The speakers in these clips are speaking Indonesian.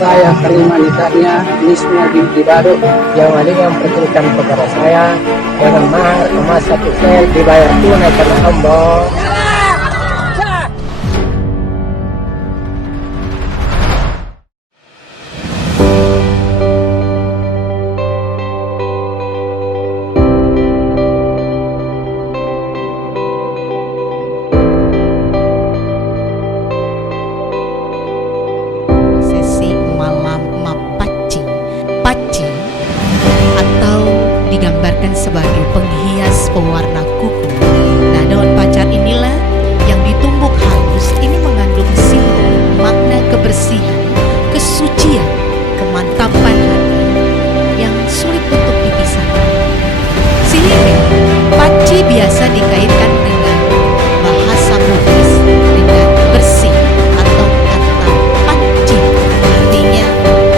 Saya terima nikahnya Nisma binti baru yang adanya memperkenalkan kepada saya dengan mahar emas 1 sel dibayar tunai karena Allah. Digambarkan sebagai penghias pewarna kuku. Nah, daun pacar inilah yang ditumbuk halus ini mengandung simbol makna kebersihan, kesucian, kemantapan hati yang sulit untuk dipisahkan. Sehingga paci biasa dikaitkan dengan bahasa Bugis dengan bersih atau kata paci artinya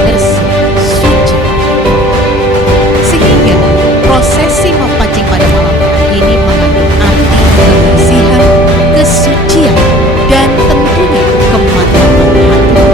bersih, suci. Sehingga prosesi mempacing pada malam ini mengandung arti kebersihan, kesucian, dan tentunya kemantapan hati.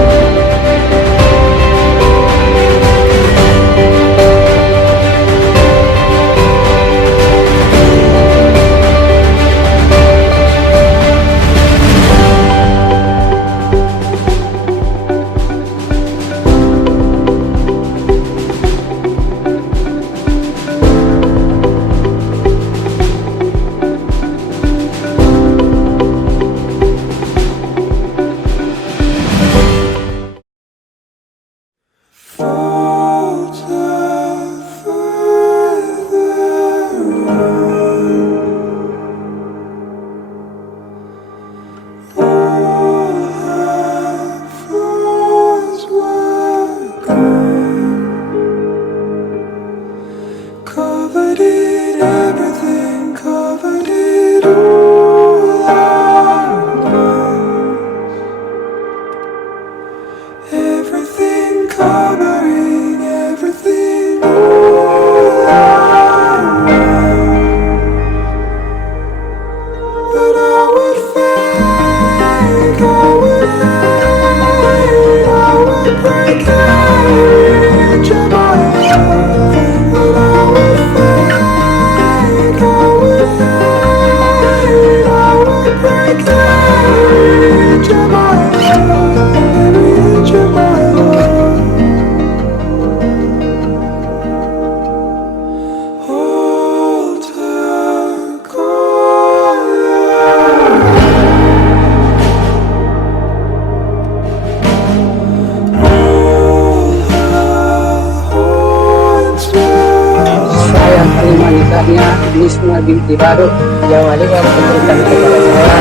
nikahnya Nisma binti baru yang adanya memperkenalkan kepada saya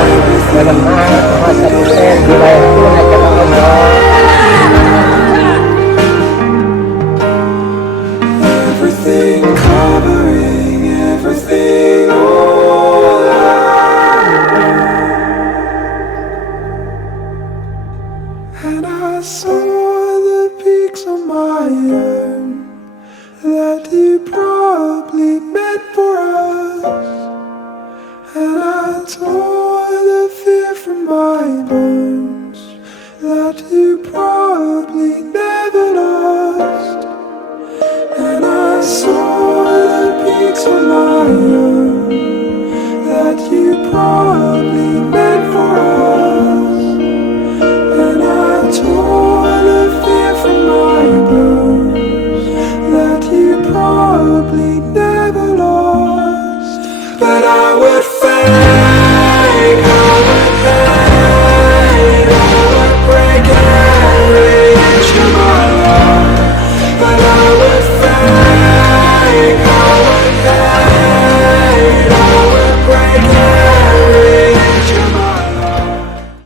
dengan mahar emas 1 sel dibayar tunai karena Allah.